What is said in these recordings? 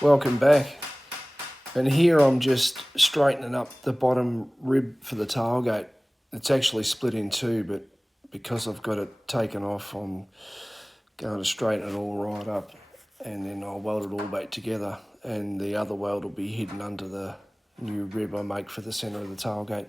Welcome back. And here I'm just straightening up the bottom rib for the tailgate. It's actually split in two, but because I've got it taken off, I'm going to straighten it all right up, and then I'll weld it all back together, and the other weld will be hidden under the new rib I make for the centre of the tailgate.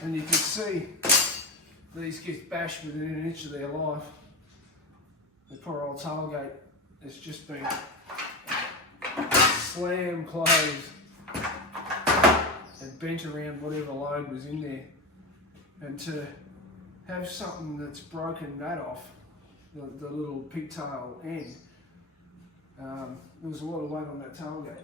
And you can see these get bashed within an inch of their life. The poor old tailgate has just been slammed closed and bent around whatever load was in there. And to have something that's broken that off, the little pigtail end, there was a lot of weight on that tailgate.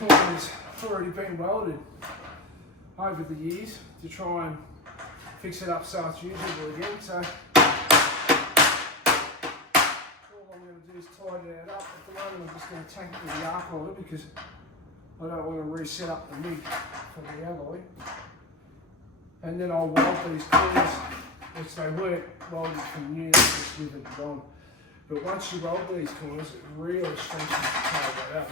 corners have already been welded over the years to try and fix it up so it's usable again. So all I'm going to do is tighten it up. At the moment I'm just going to tank with the arc welder because I don't want to reset up the MIG for the alloy. And then I'll weld these corners, which they weren't welded from new, just riveted on. But once you weld these corners, it really strengthens the tailgate up.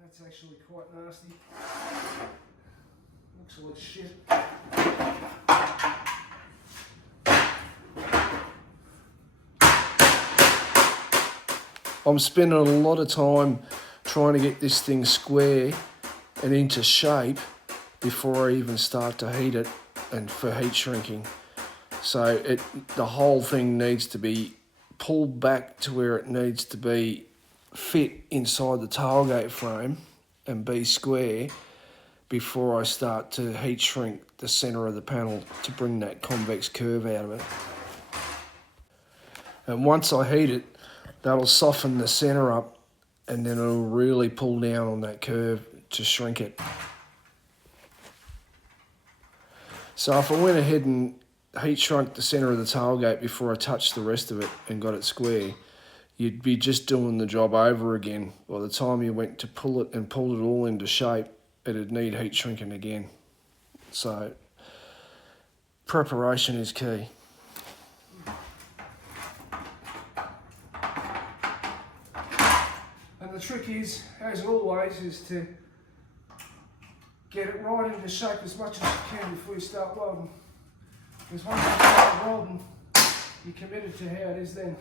That's actually quite nasty. Looks like shit. I'm spending a lot of time trying to get this thing square and into shape before I even start to heat it and for heat shrinking. So the whole thing needs to be pulled back to where it needs to be, fit inside the tailgate frame and be square before I start to heat shrink the centre of the panel to bring that convex curve out of it. And once I heat it, that'll soften the centre up and then it'll really pull down on that curve to shrink it. So if I went ahead and heat shrunk the centre of the tailgate before I touched the rest of it and got it square, you'd be just doing the job over again. By the time you went to pull it and pulled it all into shape, it'd need heat shrinking again. So preparation is key. And the trick is, as always, is to get it right into shape as much as you can before you start welding. Because once you start welding, you're committed to how it is then.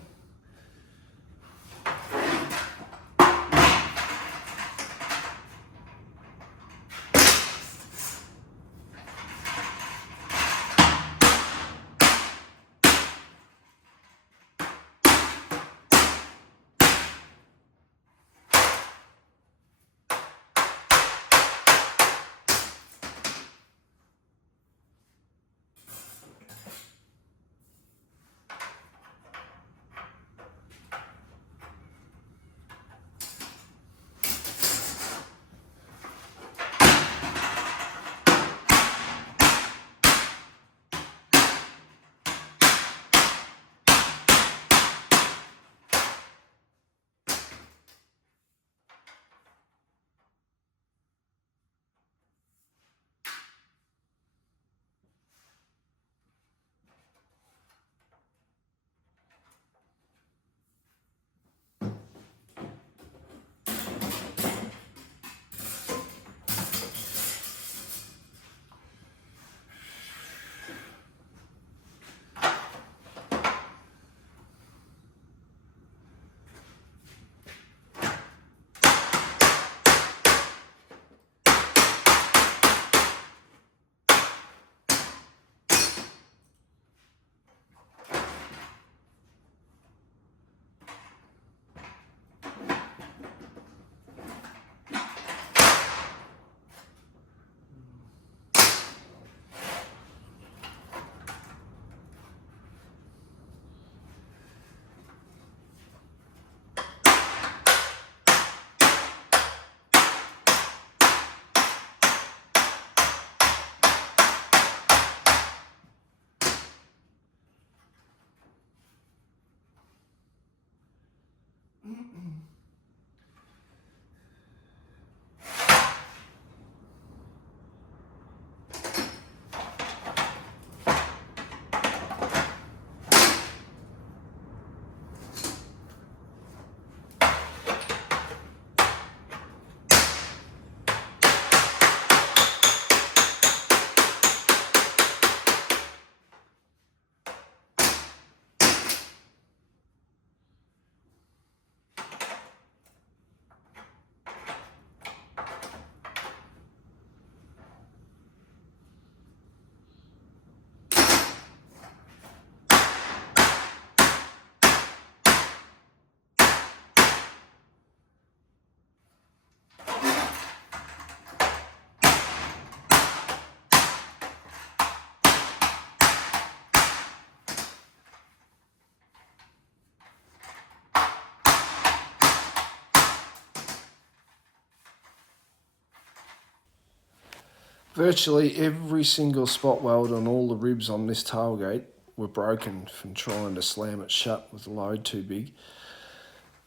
Virtually every single spot weld on all the ribs on this tailgate were broken from trying to slam it shut with the load too big.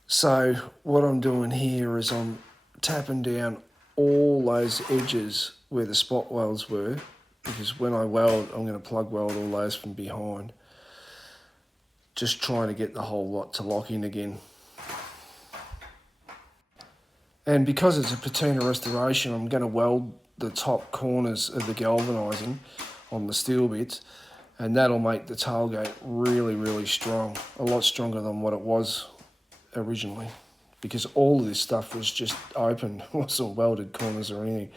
So what I'm doing here is I'm tapping down all those edges where the spot welds were, because when I weld, I'm going to plug weld all those from behind. Just trying to get the whole lot to lock in again. And because it's a patina restoration, I'm going to weld the top corners of the galvanising on the steel bits, and that'll make the tailgate really, really strong. A lot stronger than what it was originally, because all of this stuff was just open. It wasn't welded corners or anything.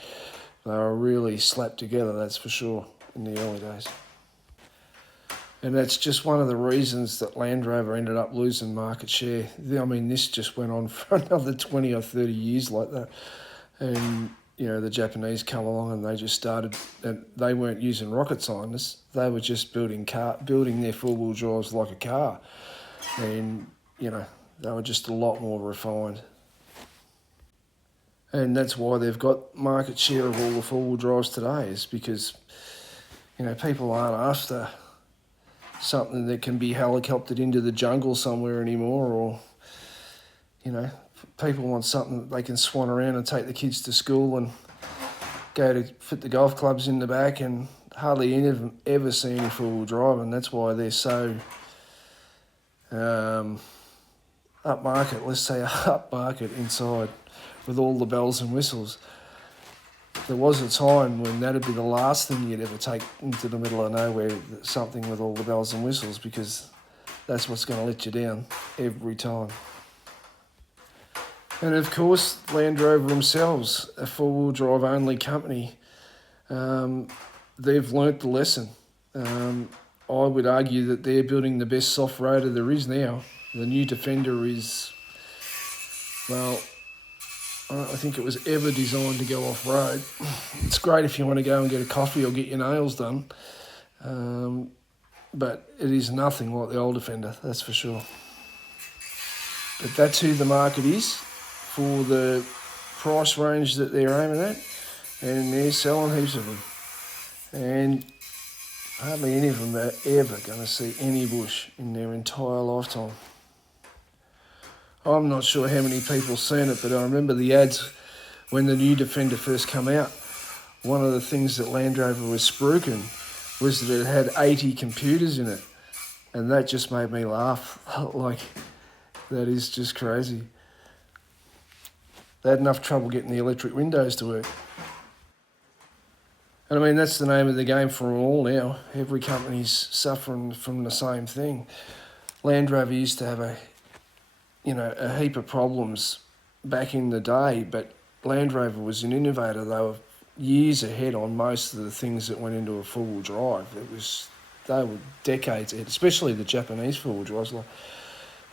They were really slapped together, that's for sure, in the early days. And that's just one of the reasons that Land Rover ended up losing market share. I mean, this just went on for another 20 or 30 years like that. And, you know, the Japanese come along and they just started, and they weren't using rocket scientists. They were just building their four-wheel drives like a car. And, you know, they were just a lot more refined. And that's why they've got market share of all the four-wheel drives today, is because, you know, people aren't after something that can be helicoptered into the jungle somewhere anymore, or, you know, people want something that they can swan around and take the kids to school and go to fit the golf clubs in the back, and hardly any of them ever see any four-wheel drive, and that's why they're so upmarket, let's say upmarket inside, with all the bells and whistles. There was a time when that'd be the last thing you'd ever take into the middle of nowhere, something with all the bells and whistles, because that's what's going to let you down every time. And of course, Land Rover themselves, a four-wheel drive only company, they've learnt the lesson. I would argue that they're building the best soft-roader there is now. The new Defender is, well, I don't think it was ever designed to go off-road. It's great if you want to go and get a coffee or get your nails done, but it is nothing like the old Defender, that's for sure. But that's who the market is for the price range that they're aiming at, and they're selling heaps of them. And hardly any of them are ever going to see any bush in their entire lifetime. I'm not sure how many people have seen it, but I remember the ads when the new Defender first came out. One of the things that Land Rover was spruiking was that it had 80 computers in it, and that just made me laugh. Like, that is just crazy. They had enough trouble getting the electric windows to work. And I mean, that's the name of the game for them all now. Every company's suffering from the same thing. Land Rover used to have a heap of problems back in the day, but Land Rover was an innovator. They were years ahead on most of the things that went into a four-wheel drive. They were decades ahead, especially the Japanese four-wheel drives.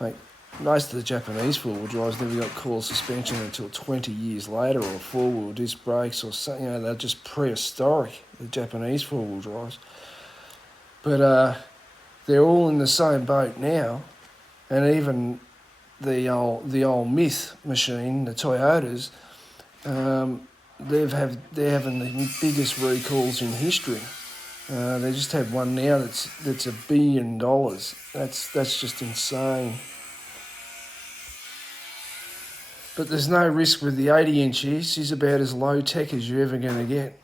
Like most of the Japanese four-wheel drives never got coil suspension until 20 years later, or four-wheel disc brakes, or something. You know, they're just prehistoric, the Japanese four-wheel drives. But they're all in the same boat now, and even the old Myth machine, the Toyotas, they're having the biggest recalls in history. They just had one now that's $1 billion. That's just insane. But there's no risk with the 80-inch. She's about as low tech as you're ever going to get.